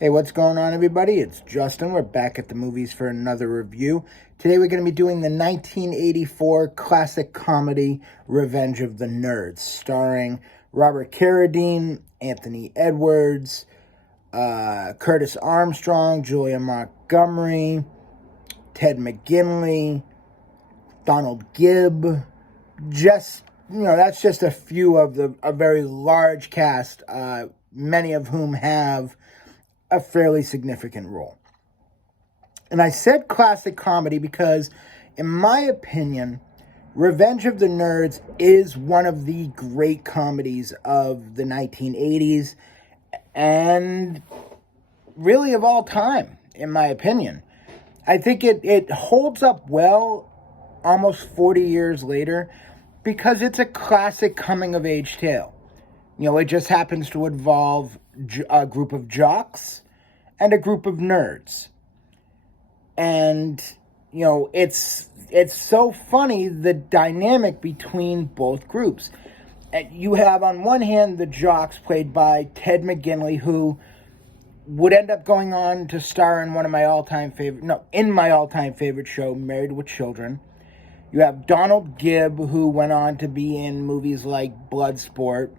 Hey, what's going on, everybody? It's Justin. We're back at the movies for another review. Today, we're going to be doing the 1984 classic comedy Revenge of the Nerds, starring Robert Carradine, Anthony Edwards, Curtis Armstrong, Julia Montgomery, Ted McGinley, Donald Gibb. That's just a few of a very large cast, many of whom have a fairly significant role. And I said classic comedy because, in my opinion, Revenge of the Nerds is one of the great comedies of the 1980s and really of all time, in my opinion. I think it holds up well almost 40 years later because it's a classic coming-of-age tale. It just happens to involve a group of jocks and a group of nerds. And, it's so funny, the dynamic between both groups. You have, on one hand, the jocks played by Ted McGinley, who would end up going on to star in my all-time favorite show, Married with Children. You have Donald Gibb, who went on to be in movies like Bloodsport.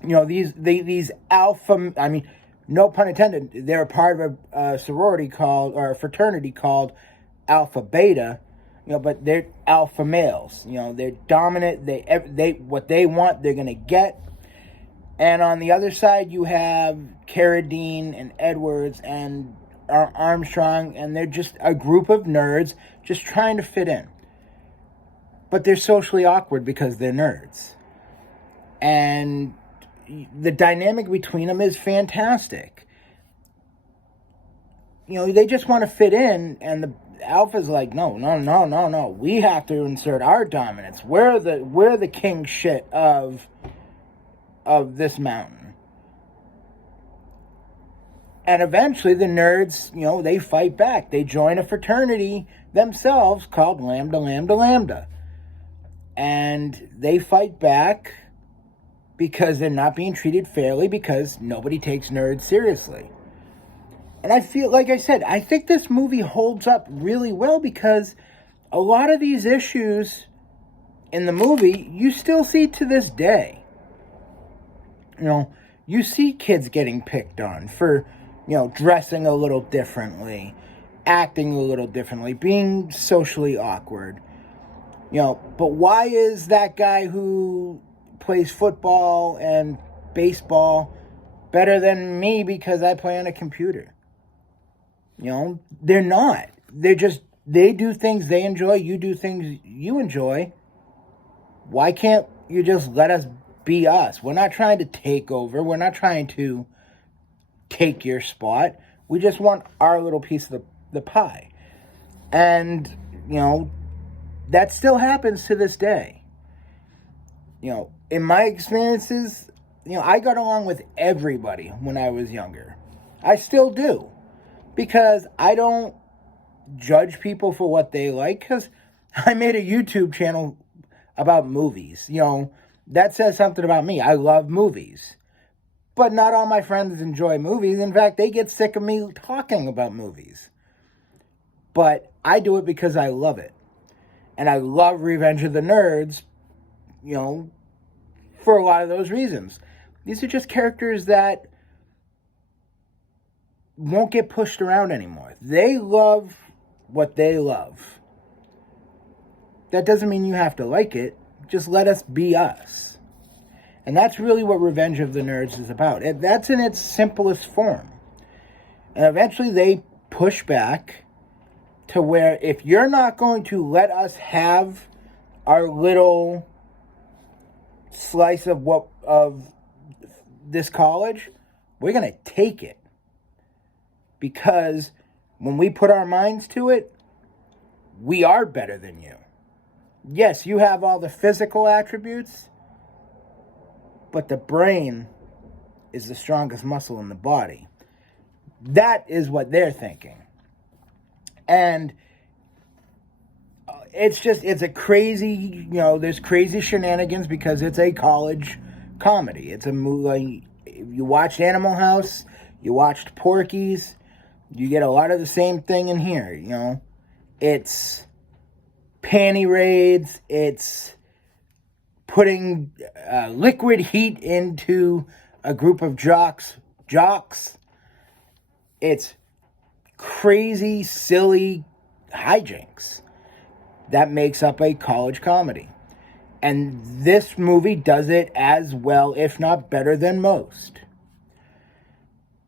These alpha, no pun intended, they're part of a fraternity called Alpha Beta, but they're alpha males. They're dominant. They what they want, they're going to get. And on the other side, you have Carradine and Edwards and Armstrong, and they're just a group of nerds just trying to fit in. But they're socially awkward because they're nerds. And the dynamic between them is fantastic. They just want to fit in, and the alpha's like, no. We have to insert our dominance. We're the king shit of this mountain. And eventually the nerds, they fight back. They join a fraternity themselves called Lambda Lambda Lambda. And they fight back because they're not being treated fairly, because nobody takes nerds seriously. And I feel, like I said, I think this movie holds up really well because a lot of these issues in the movie you still see to this day. You see kids getting picked on for, dressing a little differently, acting a little differently, being socially awkward. But why is that guy who plays football and baseball better than me because I play on a computer? They're not. They do things they enjoy, you do things you enjoy. Why can't you just let us be us? We're not trying to take over. We're not trying to take your spot. We just want our little piece of the pie. And, that still happens to this day. In my experiences, I got along with everybody when I was younger. I still do. Because I don't judge people for what they like. Because I made a YouTube channel about movies. That says something about me. I love movies. But not all my friends enjoy movies. In fact, they get sick of me talking about movies. But I do it because I love it. And I love Revenge of the Nerds, for a lot of those reasons. These are just characters that won't get pushed around anymore. They love what they love. That doesn't mean you have to like it. Just let us be us. And that's really what Revenge of the Nerds is about. That's in its simplest form. And eventually they push back to where, if you're not going to let us have our little slice of this college, we're going to take it. Because when we put our minds to it, we are better than you. Yes, you have all the physical attributes, but the brain is the strongest muscle in the body. That is what they're thinking. And it's a crazy, there's crazy shenanigans because it's a college comedy. It's a movie. You watched Animal House, You watched Porky's, you get a lot of the same thing in here, you know. It's panty raids, it's putting liquid heat into a group of jocks. It's crazy, silly hijinks that makes up a college comedy. And this movie does it as well, if not better than most.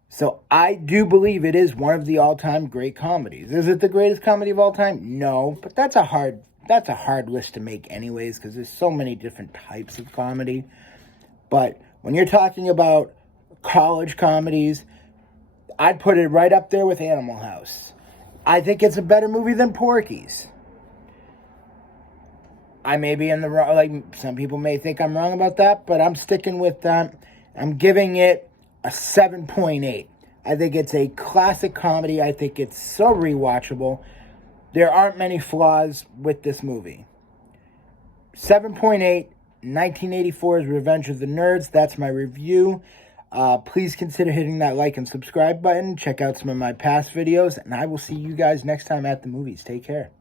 So I do believe it is one of the all-time great comedies. Is it the greatest comedy of all time? No, but that's a hard list to make anyways, because there's so many different types of comedy. But when you're talking about college comedies, I'd put it right up there with Animal House. I think it's a better movie than Porky's. I may be in the wrong, like some people may think I'm wrong about that, but I'm sticking with that. I'm giving it a 7.8. I think it's a classic comedy. I think it's so rewatchable. There aren't many flaws with this movie. 7.8, 1984's Revenge of the Nerds. That's my review. Please consider hitting that like and subscribe button. Check out some of my past videos, and I will see you guys next time at the movies. Take care.